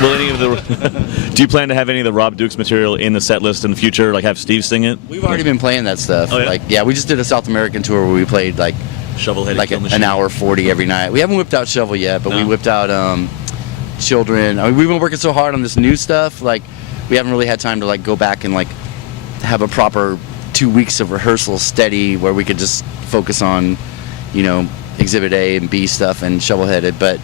Will any of the do you plan to have any of the Rob Dukes material in the set list in the future? Like have Steve sing it? We've already been playing that stuff. Oh, yeah? Like we just did a South American tour where we played like Shovelhead, like an hour 40 every night. We haven't whipped out Shovel yet, but No. we whipped out Children. I mean, we've been working so hard on this new stuff. Like we haven't really had time to like go back and like have a proper 2 weeks of rehearsal steady where we could just focus on, Exhibit A and B stuff and Shovelheaded. But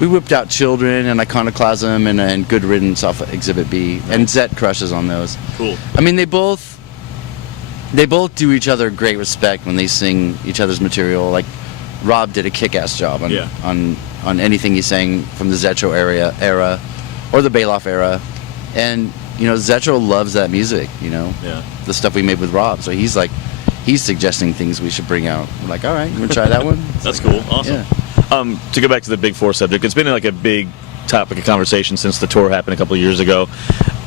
we whipped out Children and Iconoclasm and Good Riddance off of Exhibit B, and Zet crushes on those. Cool. I mean, they both do each other great respect when they sing each other's material. Like Rob did a kick-ass job on anything he sang from the Zetro era or the Bailoff era, and Zetro loves that music. The stuff we made with Rob. So he's suggesting things we should bring out. We're like, all right, you want to try that one? That's cool. Awesome. Yeah. To go back to the Big Four subject, it's been like a big topic of conversation since the tour happened a couple of years ago,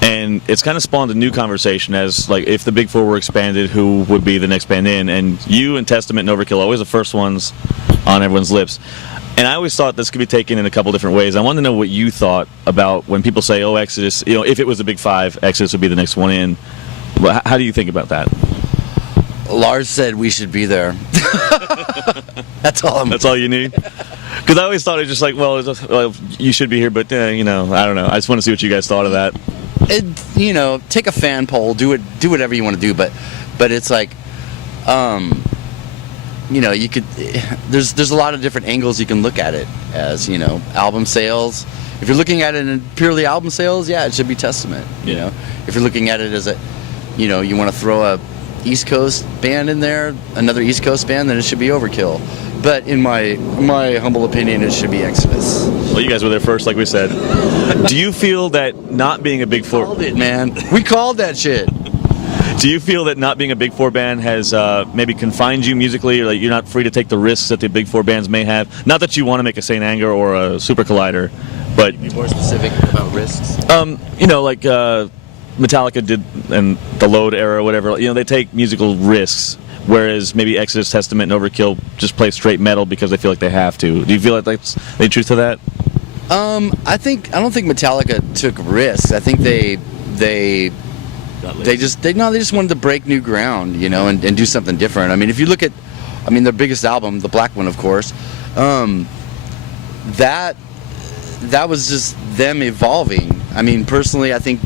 and it's kind of spawned a new conversation as like if the Big Four were expanded, who would be the next band in? And you and Testament and Overkill are always the first ones on everyone's lips. And I always thought this could be taken in a couple different ways. I wanted to know what you thought about when people say, "Oh, Exodus," if it was a Big Five, Exodus would be the next one in. How do you think about that? Lars said we should be there. That's all. That's all you need. Because I always thought it was just like, well, you should be here, but I don't know. I just want to see what you guys thought of that. Take a fan poll, do whatever you want to do, but it's like, you could. There's a lot of different angles you can look at it as. Album sales. If you're looking at it in purely album sales, yeah, it should be Testament. If you're looking at it as you want to throw a East Coast band in there, another East Coast band, then it should be Overkill. But in my humble opinion, it should be Exodus. Well, you guys were there first, like we said. Do you feel that not being a Big Four... We called it, man. We called that shit. Do you feel that not being a Big Four band has maybe confined you musically, or like you're not free to take the risks that the Big Four bands may have? Not that you want to make a Saint Anger or a Super Collider, but... Be more specific about risks? Metallica did in the Load era or whatever, they take musical risks, whereas maybe Exodus, Testament, and Overkill just play straight metal because they feel like they have to. Do you feel like that's the truth to that? I don't think Metallica took risks. I think they just wanted to break new ground, and do something different. I mean, if you look at, their biggest album, the Black One, of course, that was just them evolving. I mean, personally, I think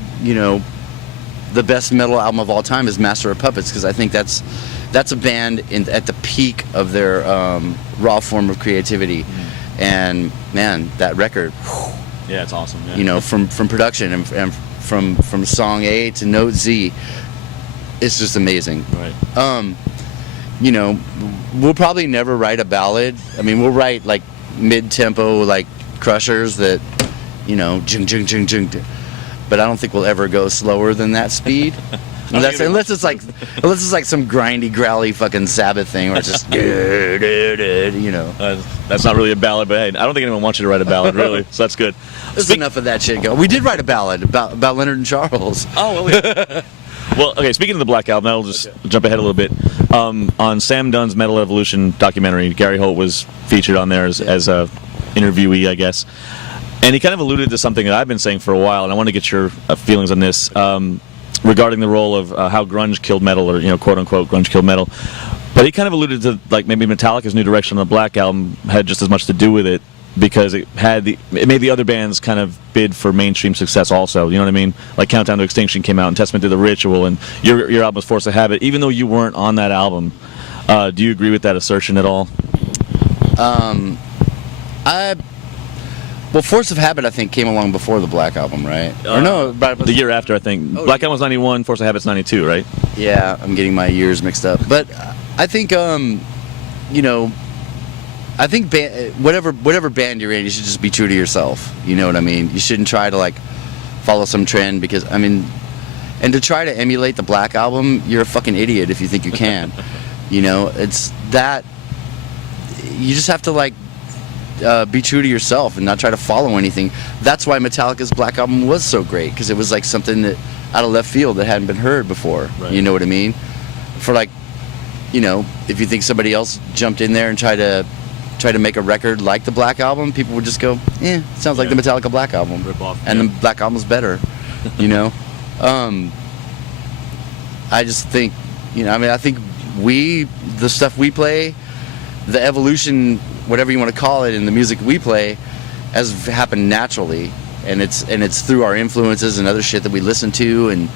the best metal album of all time is Master of Puppets, because I think that's a band at the peak of their raw form of creativity. And man, that record, yeah, it's awesome. Yeah. From production and from song A to note Z, it's just amazing. Right. We'll probably never write a ballad. I mean, we'll write like mid-tempo like crushers that jing jing jing jing, but I don't think we'll ever go slower than that speed. Unless it's like some grindy, growly fucking Sabbath thing where it's just That's not really a ballad, but hey, I don't think anyone wants you to write a ballad, really. So that's good. There's enough of that shit going. We did write a ballad about Leonard and Charles. Oh, well, yeah. Well, okay, speaking of the Black Album, I'll just jump ahead a little bit. On Sam Dunn's Metal Evolution documentary, Gary Holt was featured on there as a interviewee, I guess. And he kind of alluded to something that I've been saying for a while, and I want to get your feelings on this, regarding the role of how grunge killed metal, or, quote-unquote, grunge killed metal. But he kind of alluded to, like, maybe Metallica's new direction on the Black Album had just as much to do with it, because it made the other bands kind of bid for mainstream success also, you know what I mean? Like Countdown to Extinction came out, and Testament did The Ritual, and your album was Force of Habit, even though you weren't on that album. Do you agree with that assertion at all? Well, Force of Habit, I think, came along before the Black Album, right? Or no, the year after, I think. Black Album was 91, Force of Habit's 92, right? Yeah, I'm getting my years mixed up. But I think, whatever band you're in, you should just be true to yourself. You know what I mean? You shouldn't try to, follow some trend, because, and to try to emulate the Black Album, you're a fucking idiot if you think you can. It's that, you just have to, be true to yourself and not try to follow anything. That's why Metallica's Black Album was so great, because it was something that out of left field that hadn't been heard before. Right. You know what I mean? For if you think somebody else jumped in there and tried to try to make a record like the Black Album, people would just go, sounds like the Metallica Black Album. Rip off, and the Black Album's better, you know? I just think, I think the stuff we play, the evolution, whatever you want to call it, in the music we play, has happened naturally. And it's through our influences and other shit that we listen to, and,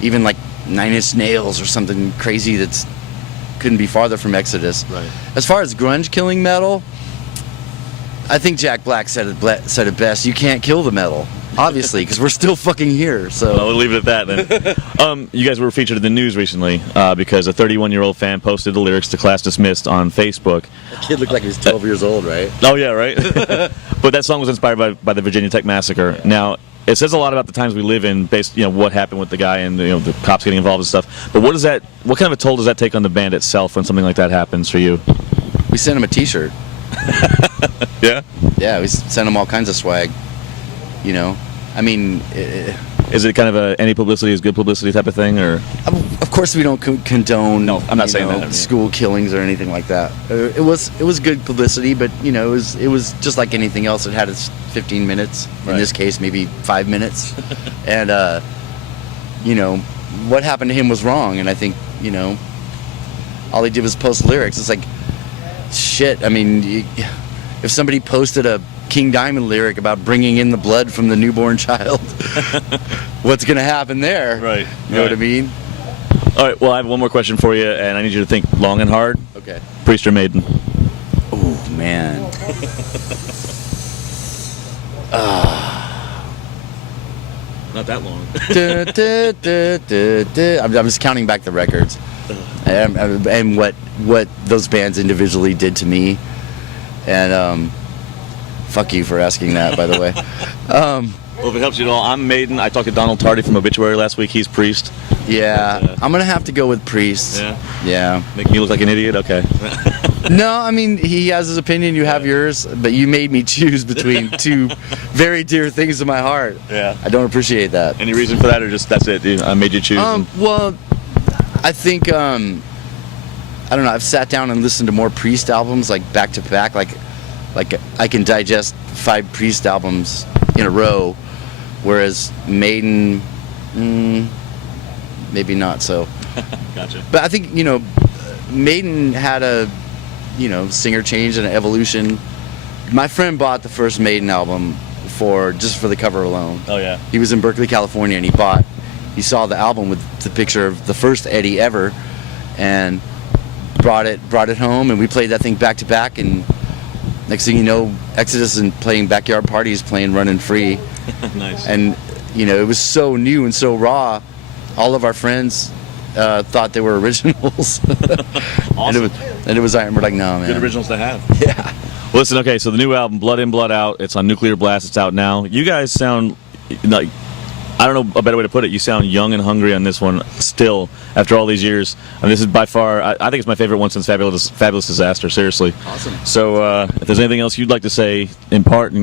even like Nine Inch Nails or something crazy that's couldn't be farther from Exodus. Right. As far as grunge killing metal, I think Jack Black said it best. You can't kill the metal, obviously, because we're still fucking here. So we'll leave it at that then. You guys were featured in the news recently because a 31-year-old fan posted the lyrics to Class Dismissed on Facebook. The kid looked like he was 12 years old, right? Oh yeah, right. But that song was inspired by the Virginia Tech massacre. Yeah. Now, it says a lot about the times we live in, based what happened with the guy and the cops getting involved and stuff. But what kind of a toll does that take on the band itself when something like that happens for you? We sent him a T-shirt. Yeah. Yeah, we sent him all kinds of swag. I mean, is it kind of any publicity is good publicity type of thing, or? Of course, we don't condone. No, I'm not saying that. School killings or anything like that. It was good publicity, but it was just like anything else. It had its 15 minutes. Right. In this case, maybe 5 minutes. And what happened to him was wrong. And I think all he did was post lyrics. It's like shit. I mean, if somebody posted a King Diamond lyric about bringing in the blood from the newborn child, what's gonna happen there? Right. You know what I mean? All right. Well, I have one more question for you, and I need you to think long and hard. Okay. Priest or Maiden? Oh man. Not that long. I'm just counting back the records, and what those bands individually did to me, and fuck you for asking that, by the way. Well, if it helps you at all, I'm Maiden. I talked to Donald Tardy from Obituary last week. He's Priest. Yeah, I'm gonna have to go with Priest. Yeah. Making you look like an idiot? Okay. No, I mean, he has his opinion, you have yours, but you made me choose between two very dear things to my heart. Yeah. I don't appreciate that. Any reason for that, or just that's it? I made you choose. Well, I think I don't know. I've sat down and listened to more Priest albums, like back to back. Like I can digest 5 Priest albums in a row, whereas Maiden, maybe not so. Gotcha. But I think Maiden had a singer change and an evolution. My friend bought the first Maiden album just for the cover alone. Oh yeah. He was in Berkeley, California, and he saw the album with the picture of the first Eddie ever, and brought it home, and we played that thing back to back, and next thing you know, Exodus and playing Backyard Parties, playing Running Free. Nice. And it was so new and so raw. All of our friends thought they were originals. Awesome. and it was we're like, no, man. Good originals to have. Yeah. Well, listen, okay, so the new album, Blood In, Blood Out, it's on Nuclear Blast. It's out now. You guys sound like, I don't know a better way to put it. You sound young and hungry on this one still after all these years. And this is by far, I think it's my favorite one since Fabulous Disaster, seriously. Awesome. So if there's anything else you'd like to say in part.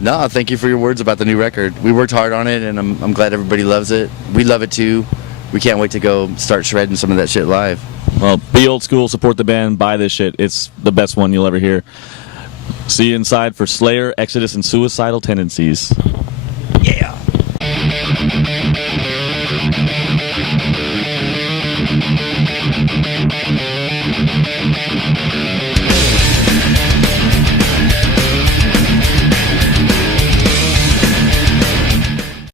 No, thank you for your words about the new record. We worked hard on it, and I'm glad everybody loves it. We love it too. We can't wait to go start shredding some of that shit live. Well, be old school, support the band, buy this shit. It's the best one you'll ever hear. See you inside for Slayer, Exodus, and Suicidal Tendencies.